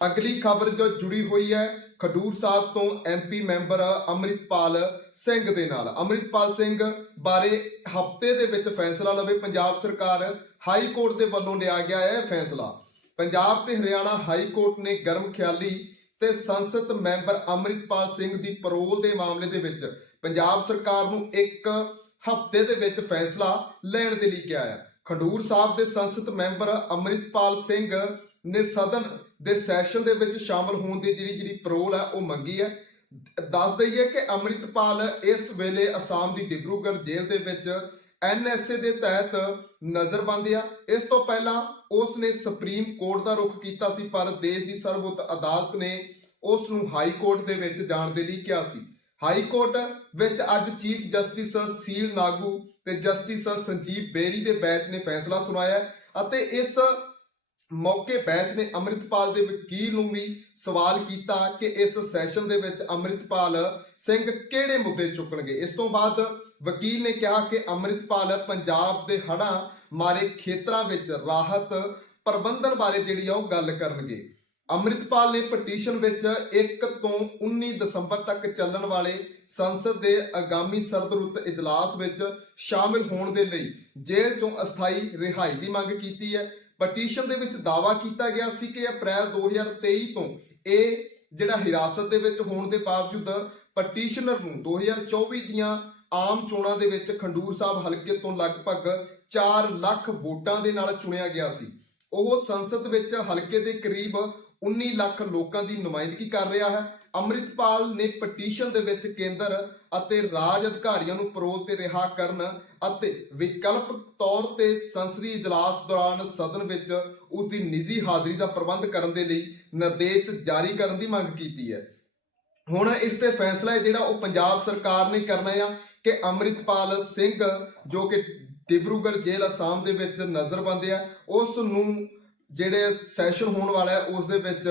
ਅਗਲੀ ਖਬਰ ਜੋ ਜੁੜੀ ਹੋਈ ਹੈ, ਖਡੂਰ ਸਾਹਿਬ ਤੋਂ ਐਮਪੀ ਮੈਂਬਰ ਅੰਮ੍ਰਿਤਪਾਲ ਸਿੰਘ ਦੇ ਨਾਲ। ਅੰਮ੍ਰਿਤਪਾਲ ਸਿੰਘ ਬਾਰੇ ਹਫ਼ਤੇ ਦੇ ਵਿੱਚ ਫੈਸਲਾ ਲਵੇ ਪੰਜਾਬ ਸਰਕਾਰ, ਹਾਈ ਕੋਰਟ ਦੇ ਵੱਲੋਂ ਲਿਆ ਗਿਆ ਹੈ ਫੈਸਲਾ। ਪੰਜਾਬ ਤੇ ਹਰਿਆਣਾ ਹਾਈ ਕੋਰਟ ਨੇ ਗਰਮ ਖਿਆਲੀ ਤੇ ਸੰਸਦ ਮੈਂਬਰ ਅੰਮ੍ਰਿਤਪਾਲ ਸਿੰਘ ਦੀ ਪਰੋਲ ਦੇ ਮਾਮਲੇ ਦੇ ਵਿੱਚ ਪੰਜਾਬ ਸਰਕਾਰ ਨੂੰ ਇੱਕ ਹਫ਼ਤੇ ਦੇ ਵਿੱਚ ਫੈਸਲਾ ਲੈਣ ਦੇ ਲਈ ਕਿਹਾ ਹੈ। ਖਡੂਰ ਸਾਹਿਬ ਦੇ ਸੰਸਦ ਮੈਂਬਰ ਅੰਮ੍ਰਿਤਪਾਲ ਸਿੰਘ ਨੇ ਸਦਨ ਦੇ ਸੈਸ਼ਨ ਦੇ ਵਿੱਚ ਸ਼ਾਮਲ ਹੋਣ ਦੀ ਜਿਹੜੀ ਜਿਹੜੀ ਪਰੋਲ ਹੈ ਉਹ ਮੰਗੀ ਹੈ। ਦੱਸ ਦਈਏ ਕਿ ਅੰਮ੍ਰਿਤਪਾਲ ਇਸ ਵੇਲੇ ਅਸਾਮ ਦੀ ਡਿਬਰੂਗੜ੍ਹ ਜੇਲ੍ਹ ਦੇ ਵਿੱਚ ਐਨਐਸਏ ਦੇ ਤਹਿਤ ਨਜ਼ਰਬੰਦ ਆ। ਇਸ ਤੋਂ ਪਹਿਲਾਂ ਉਸ ਨੇ ਸੁਪਰੀਮ ਕੋਰਟ ਦਾ ਰੁਖ ਕੀਤਾ ਸੀ, ਪਰ ਦੇਸ਼ ਦੀ ਸਰਵਉੱਚ ਅਦਾਲਤ ਨੇ ਉਸ ਨੂੰ ਹਾਈ ਕੋਰਟ ਦੇ ਵਿੱਚ ਜਾਣ ਦੇ ਲਈ ਕਿਹਾ ਸੀ। ਹਾਈ ਕੋਰਟ ਵਿੱਚ ਅੱਜ ਚੀਫ ਜਸਟਿਸ ਸੀਲ ਨਾਗੂ ਤੇ ਜਸਟਿਸ ਸੰਜੀਵ ਬੇਰੀ ਦੇ ਬੈਂਚ ਨੇ ਫੈਸਲਾ ਸੁਣਾਇਆ ਅਤੇ ਇਸ ਮੌਕੇ ਬੈਂਚ ਨੇ ਅੰਮ੍ਰਿਤਪਾਲ ਦੇ ਵਕੀਲ ਨੂੰ ਵੀ ਸਵਾਲ ਕੀਤਾ ਕਿ ਇਸ ਸੈਸ਼ਨ ਦੇ ਵਿੱਚ ਅੰਮ੍ਰਿਤਪਾਲ ਸਿੰਘ ਕਿਹੜੇ ਮੁੱਦੇ ਚੁੱਕਣਗੇ? ਇਸ ਤੋਂ ਬਾਅਦ ਵਕੀਲ ਨੇ ਕਿਹਾ ਕਿ ਅੰਮ੍ਰਿਤਪਾਲ ਪੰਜਾਬ ਦੇ ਹੜ੍ਹਾਂ ਮਾਰੇ ਖੇਤਰਾਂ ਵਿੱਚ ਰਾਹਤ ਪ੍ਰਬੰਧਨ ਬਾਰੇ ਜਿਹੜੀ ਆ ਉਹ ਗੱਲ ਕਰਨਗੇ। ਅੰਮ੍ਰਿਤਪਾਲ ਨੇ ਪਟੀਸ਼ਨ ਵਿੱਚ 1 ਤੋਂ 19 ਦਸੰਬਰ ਤੱਕ ਚੱਲਣ ਵਾਲੇ ਸੰਸਦ ਦੇ ਆਗਾਮੀ ਸਰਦਰੁੱਤ ਇਜਲਾਸ ਵਿੱਚ ਸ਼ਾਮਿਲ ਹੋਣ ਦੇ ਲਈ ਜੇਲ੍ਹ ਤੋਂ ਅਸਥਾਈ ਰਿਹਾਈ ਦੀ ਮੰਗ ਕੀਤੀ ਹੈ। ਪਟੀਸ਼ਨ ਦੇ ਵਿੱਚ ਦਾਅਵਾ ਕੀਤਾ ਗਿਆ ਸੀ ਕਿ ਅਪ੍ਰੈਲ 2023 ਤੋਂ ਇਹ ਜਿਹੜਾ ਹਿਰਾਸਤ ਦੇ ਵਿੱਚ ਹੋਣ ਦੇ ਬਾਵਜੂਦ ਪਟੀਸ਼ਨਰ ਨੂੰ 2024 ਦੀਆਂ ਆਮ ਚੋਣਾਂ ਦੇ ਵਿੱਚ ਖੰਡੂਰ ਸਾਹਿਬ ਹਲਕੇ ਤੋਂ ਲਗਭਗ 4 ਲੱਖ ਵੋਟਾਂ ਦੇ ਨਾਲ ਚੁਣਿਆ ਗਿਆ ਸੀ। ਉਹ ਸੰਸਦ ਵਿੱਚ ਹਲਕੇ ਦੇ ਕਰੀਬ 19 ਲੱਖ ਲੋਕਾਂ ਦੀ ਨੁਮਾਇੰਦਗੀ ਕਰ ਰਿਹਾ ਹੈ। ਅੰਮ੍ਰਿਤਪਾਲ ਨੇ ਪਟੀਸ਼ਨ ਦੇ ਵਿੱਚ ਕੇਂਦਰ ਅਤੇ ਰਾਜ ਅਧਿਕਾਰੀਆਂ ਨੂੰ ਪਰੋਲ ਤੇ ਰਿਹਾ ਕਰਨ ਅਤੇ ਵਿਕਲਪ ਤੌਰ ਤੇ ਸੰਸਦੀ ਇਜਲਾਸ ਦੌਰਾਨ ਸਦਨ ਵਿੱਚ ਉਸ ਦੀ ਨਿੱਜੀ ਹਾਜ਼ਰੀ ਦਾ ਪ੍ਰਬੰਧ ਕਰਨ ਦੇ ਲਈ ਨਿਰਦੇਸ਼ ਜਾਰੀ ਕਰਨ ਦੀ ਮੰਗ ਕੀਤੀ ਹੈ। ਹੁਣ ਇਸ ਤੇ ਫੈਸਲਾ ਹੈ ਜਿਹੜਾ ਉਹ ਪੰਜਾਬ ਸਰਕਾਰ ਨੇ ਕਰਨਾ ਆ ਕਿ ਅੰਮ੍ਰਿਤਪਾਲ ਸਿੰਘ ਜੋ ਕਿ ਡਿਬਰੂਗੜ੍ਹ ਜੇਲ੍ਹ ਅਸਾਮ ਦੇ ਵਿੱਚ ਨਜ਼ਰਬੰਦ ਆ, ਉਸ ਨੂੰ ਜਿਹੜੇ ਸੈਸ਼ਨ ਹੋਣ ਵਾਲਾ ਹੈ, ਉਸ ਦੇ ਵਿੱਚ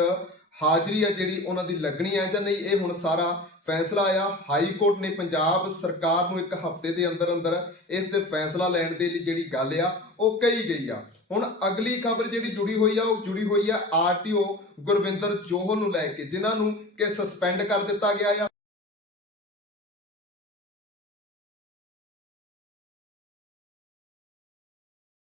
ਹਾਜ਼ਰੀ ਆ ਜਿਹੜੀ ਉਹਨਾਂ ਦੀ ਲੱਗਣੀ ਹੈ ਜਾਂ ਨਹੀਂ, ਇਹ ਹੁਣ ਸਾਰਾ ਫੈਸਲਾ ਆ ਹਾਈ ਕੋਰਟ ਨੇ ਪੰਜਾਬ ਸਰਕਾਰ ਨੂੰ ਇੱਕ ਹਫ਼ਤੇ ਦੇ ਅੰਦਰ ਅੰਦਰ ਇਸ ਤੇ ਫੈਸਲਾ ਲੈਣ ਦੇ ਲਈ ਜਿਹੜੀ ਗੱਲ ਆ, ਉਹ ਕਹੀ ਗਈ ਆ। ਹੁਣ ਅਗਲੀ ਖਬਰ ਜਿਹੜੀ ਜੁੜੀ ਹੋਈ ਆ, ਉਹ ਜੁੜੀ ਹੋਈ ਆ ਆਰਟੀਓ ਗੁਰਵਿੰਦਰ ਜੋਹਰ ਨੂੰ ਲੈ ਕੇ, ਜਿਨ੍ਹਾਂ ਨੂੰ ਕਿ ਸਸਪੈਂਡ ਕਰ ਦਿੱਤਾ ਗਿਆ ਆ।